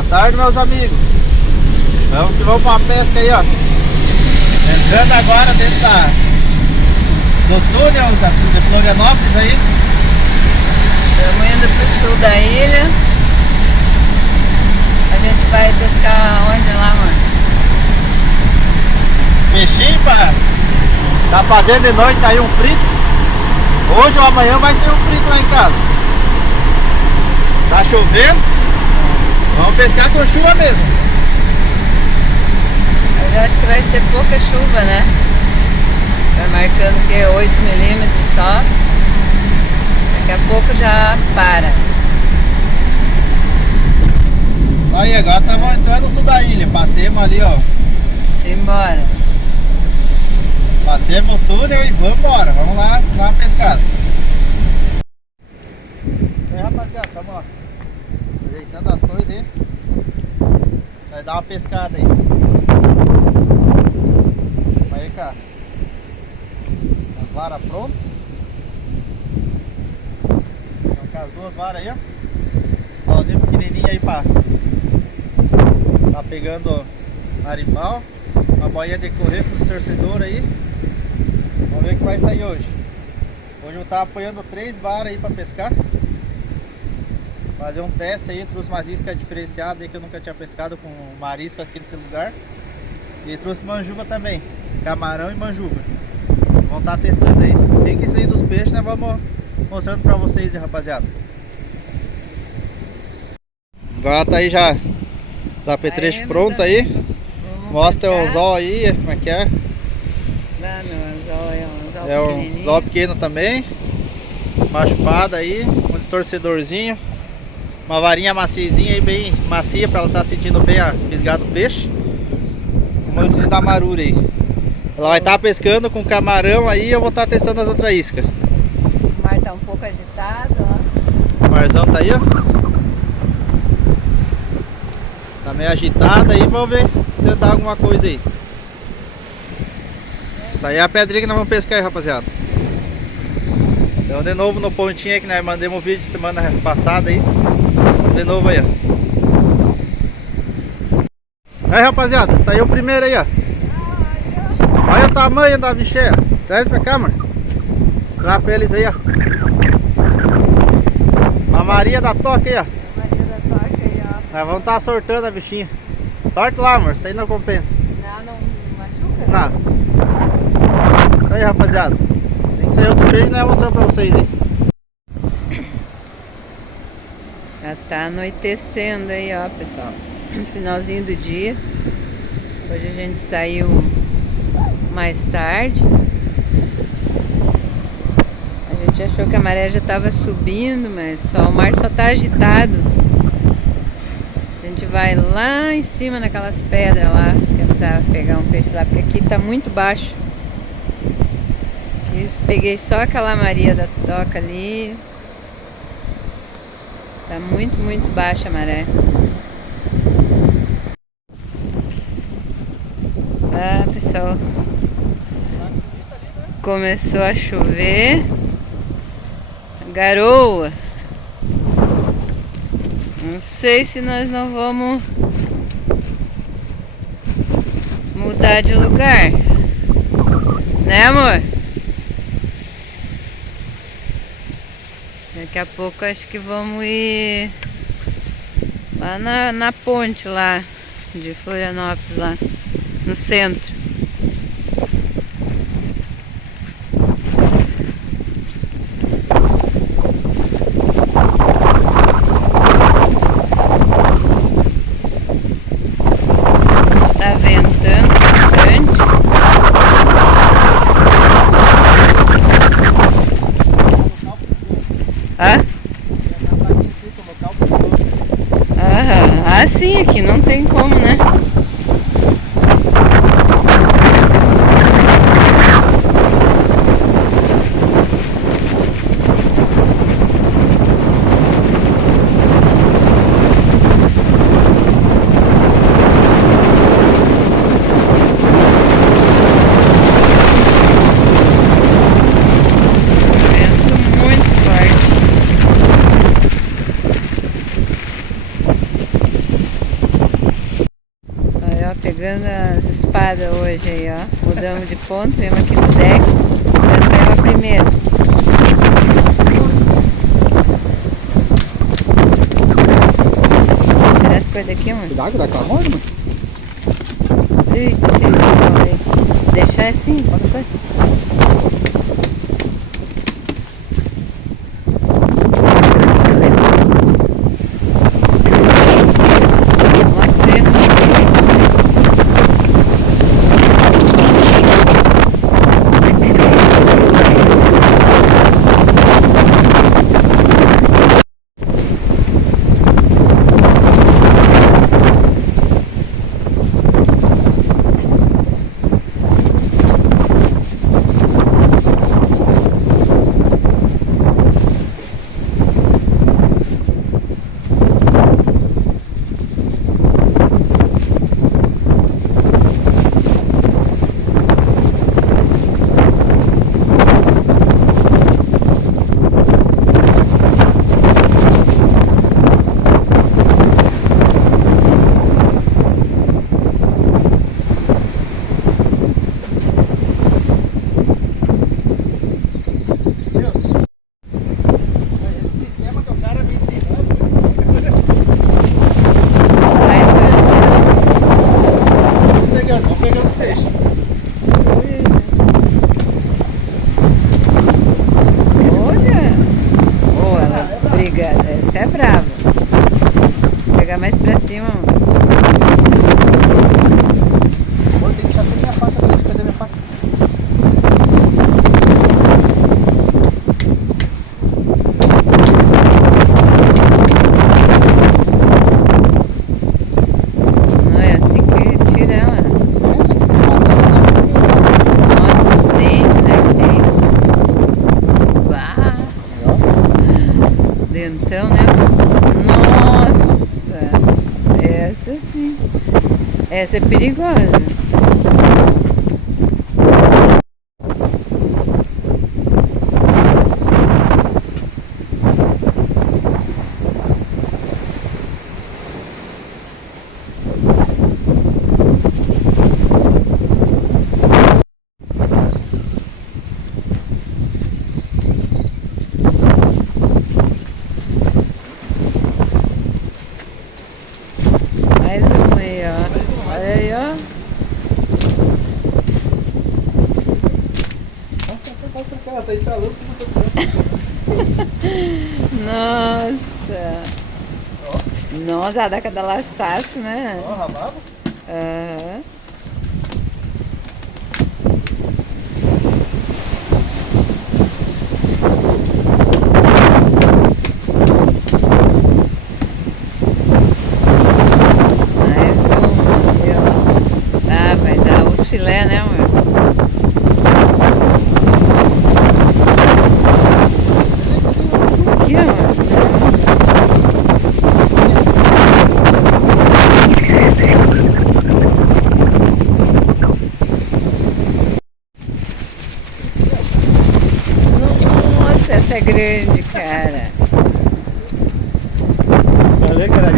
Boa tarde, meus amigos. Vamos que vamos para uma pesca aí, ó. Entrando agora dentro do túnel de Florianópolis aí. Estamos indo pro sul da ilha. A gente vai pescar onde lá, mano? Peixinho, pá. Tá fazendo de noite aí um frito. Hoje ou amanhã vai ser um frito lá em casa. Tá chovendo. Vamos pescar com chuva mesmo. Mas eu acho que vai ser pouca chuva, né? Vai marcando que é 8 milímetros só. Daqui a pouco já para. Isso aí, agora estamos entrando no sul da ilha. Passemos ali, ó. Simbora. Passemos o túnel e vamos embora. Vamos lá dar uma pescada. Isso aí, rapaziada. Estamos, ó, ajeitando as coisas aí. Vai dar uma pescada aí. Aí, cara. As varas prontas. Estão com as duas varas aí, ó. Sozinho pequenininho aí pra tá pegando marimbal. Uma boia de correr com os torcedores aí. Vamos ver o que vai sair hoje. Hoje eu tava apanhando 3 varas aí pra pescar. Fazer um teste aí, trouxe umas iscas diferenciadas aí que eu nunca tinha pescado com marisco aqui nesse lugar. E trouxe manjuba também, camarão e manjuba. Vamos estar testando aí. Assim que sair dos peixes, nós vamos mostrando pra vocês aí, rapaziada. Agora tá aí já os apetrechos prontos aí. Mostra o anzol aí, como é que é. Lá meu anzol é um anzol É um pequenininho. anzol pequeno também. Uma chupada aí, um distorcedorzinho. Uma varinha maciezinha aí, bem macia, pra ela estar sentindo bem a fisgada do peixe. Como eu disse da marura aí. Ela vai estar pescando com camarão aí e eu vou estar testando as outras iscas. O mar tá um pouco agitado, ó. O marzão tá aí, ó. Tá meio agitado aí, vamos ver se dá alguma coisa aí. Isso aí é a pedrinha que nós vamos pescar aí, rapaziada. Então de novo no pontinho aí que nós mandamos um vídeo semana passada aí. De novo aí, ó. Aí, rapaziada, saiu o primeiro aí, ó. Olha o tamanho da bicheira. Traz pra cá, mano. Mostrar pra eles aí, ó. Uma Maria da Toca aí, ó. Maria da Toca aí, ó. Nós vamos estar sortando a bichinha. Sorte lá, amor. Isso aí não compensa. Não machuca? Não. Isso aí, rapaziada. Assim que sair outro beijo, nós vamos mostrar pra vocês aí. Já tá anoitecendo aí, ó, pessoal. No finalzinho do dia. Hoje a gente saiu mais tarde. A gente achou que a maré já tava subindo, mas o mar só tá agitado. A gente vai lá em cima naquelas pedras lá, tentar pegar um peixe lá, porque aqui tá muito baixo. Aqui peguei só aquela Maria da Toca ali. Tá muito baixa a maré. Ah, pessoal, começou a chover. Garoa. Não sei se nós não vamos mudar de lugar, né, amor? Daqui a pouco acho que vamos ir lá na ponte lá de Florianópolis, lá no centro. Tá ventando bastante. Ah? Ah, sim, aqui não tem como, né? Pegando as espadas hoje aí, ó. Mudamos de ponto, mesmo aqui no deck. Já saiu a primeira. Vou tirar as coisas daqui, mano. Cuidado, dá com a mão, mano. Eita, deixar assim, essas coisas. Essa é brava. Vou pegar mais pra cima. Vou ter que deixar sem minha faca aqui. Cadê minha faca? Não é assim que tira ela. Essa aqui você mata ela, né? Nossa, os dentes, né, que tem. Bah. Dentão, né? Nossa! Essa sim. Essa é perigosa. Mais uma aí, ó. Olha aí, ó. Nossa, ela tá instalando tudo. Nossa! Nossa, a dá cada laçaço, né? Ó, rabado. Aham. Mais uma aí, ó. Ah, vai dar os filé, né, amor? Aqui, ó. Nossa, essa é grande, cara. Valeu, cara.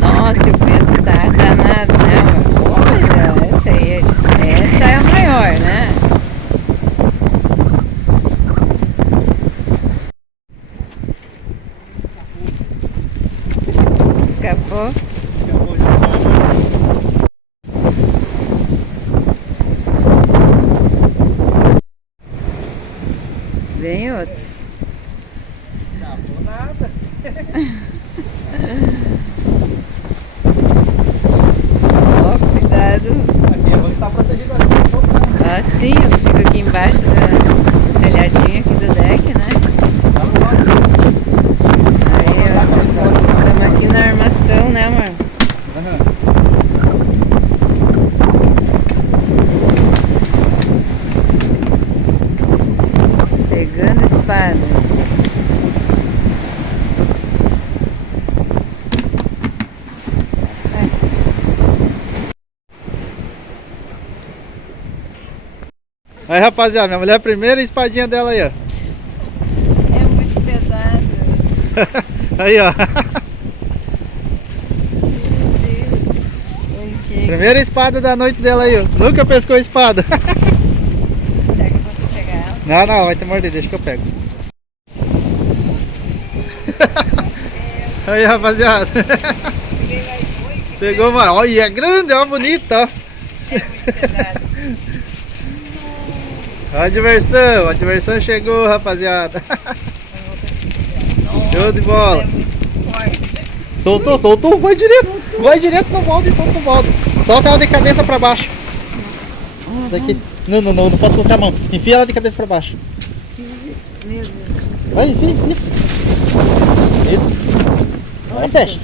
Nossa, o vento tá danado, né, amor? Olha, essa aí, essa é a maior, né? Escapou. Vem outro. Não vou nada. Ó, cuidado. Aqui a luz está protegida ali. Ah, sim, eu fico aqui embaixo do telhadinho aqui do deck, né? Aí, ó, estamos aqui na armação, né, amor? Pegando espada. Aí, rapaziada, minha mulher, a primeira espadinha dela aí, ó. É muito pesado. Aí, ó. Meu Deus. Primeira espada da noite dela aí, ó. Nunca pescou espada. Será que eu consigo pegar ela? Não, vai ter morder, deixa que eu pego. Aí, rapaziada. Peguei mais boi. Pegou uma. Olha, é grande, ó, bonita, ó. É muito pesado. A diversão chegou, rapaziada. Show de É bola. muito forte. Soltou, vai direto no balde e solta o balde. Solta ela de cabeça pra baixo. Daqui. Não posso colocar a mão. Enfia ela de cabeça pra baixo. Meu Deus. Vai, enfia. Isso. Agora fecha.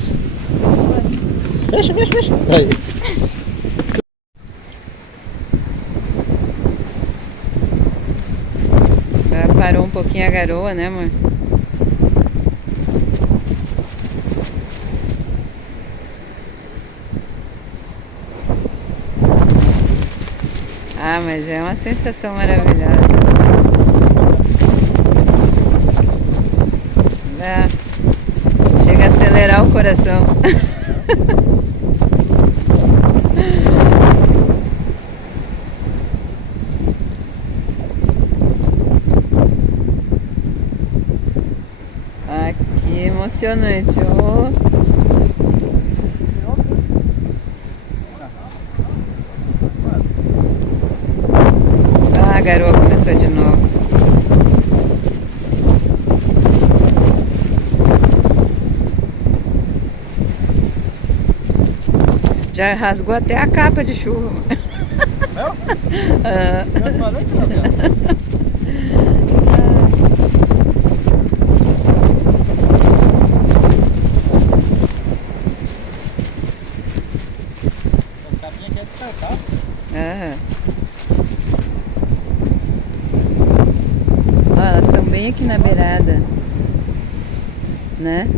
Fecha. Aí. Parou um pouquinho a garoa, né, amor? Ah, mas é uma sensação maravilhosa. É. Chega a acelerar o coração. Ah, que emocionante. Oh. Ah, a garoa começou de novo. Já rasgou até a capa de chuva. Não? Ah. Eu falei que não deu. As capinhas querem despertar. Aham. Ó, elas estão bem aqui na beirada, né?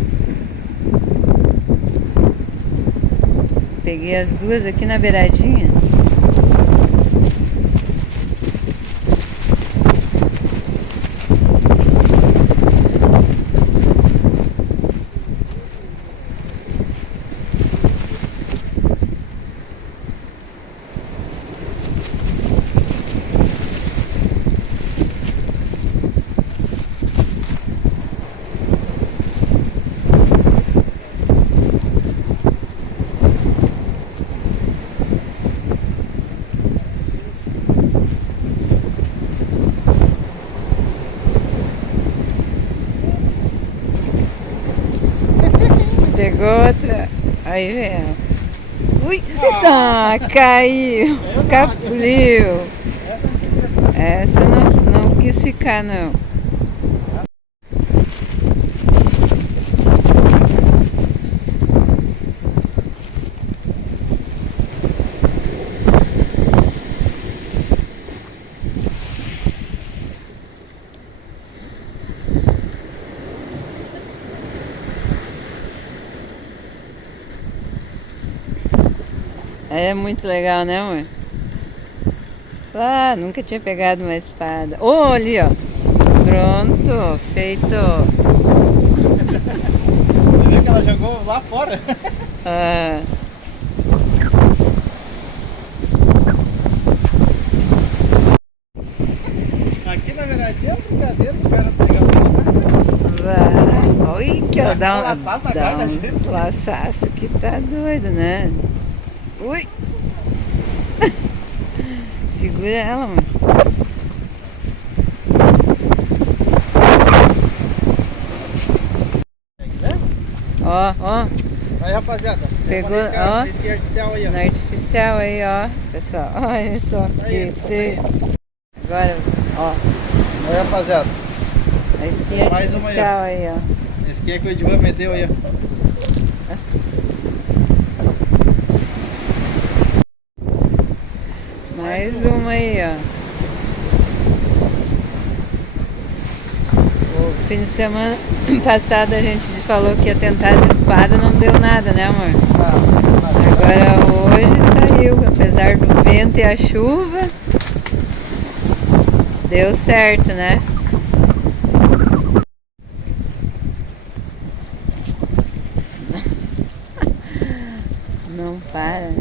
Peguei as duas aqui na beiradinha. Pegou outra. Aí vem ela. Ui! Ah, caiu! Escapuliu! Essa não quis ficar, não. É muito legal, né, amor? Ah, nunca tinha pegado uma espada. Oh, ali, ó. Pronto, feito. Você viu que ela jogou lá fora? Ah, Aqui na verdade é um brincadeira o cara pegar o peixe. vai. Oi, que ó, Dá um laçaço na dá cara da uns gente. laçaço que tá doido, né? Ui. Segura ela, mano. Ó. Aí, rapaziada. Pegou, ó. Esse artificial aí, ó. No artificial aí, ó. Pessoal, olha só que tem. Agora, ó. Aí, rapaziada. A esquinha Mais uma aí, ó. artificial aí, ó. Esse aqui é que o Edivan meteu aí, ó. Mais uma aí, ó. O fim de semana passado a gente falou que ia tentar as espadas, não deu nada, né, amor? Agora hoje saiu, apesar do vento e a chuva, deu certo, né? Não para, né?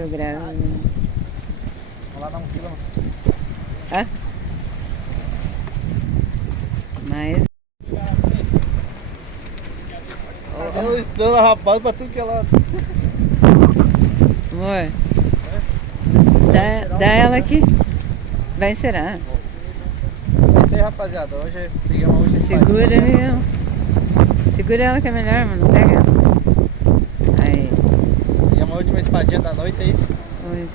Tô grávida. Vamos lá dar um quilo. Ah? Mas. Cadê o estrela, rapaz, pra tudo que é lado. Amor. Dá ela aqui. Vai encerar. É isso aí, rapaziada. Hoje pegamos a última Segura espadinha. aí. Segura ela que é melhor, mano. Não pega ela. Aí. Pegamos a última espadinha da noite aí. Oi.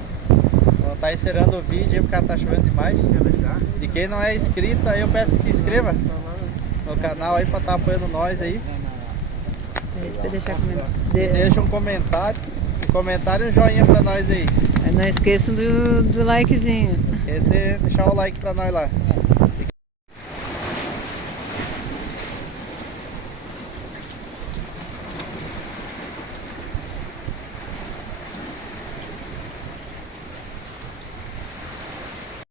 Vamos tá encerrando o vídeo aí porque tá chovendo demais. E quem não é inscrito, aí eu peço que se inscreva no canal aí pra tá apoiando nós aí. Pra deixar comentário. Deixa um comentário. Um comentário e um joinha pra nós aí. Não esqueçam do likezinho. Não esqueça de deixar o like pra nós lá.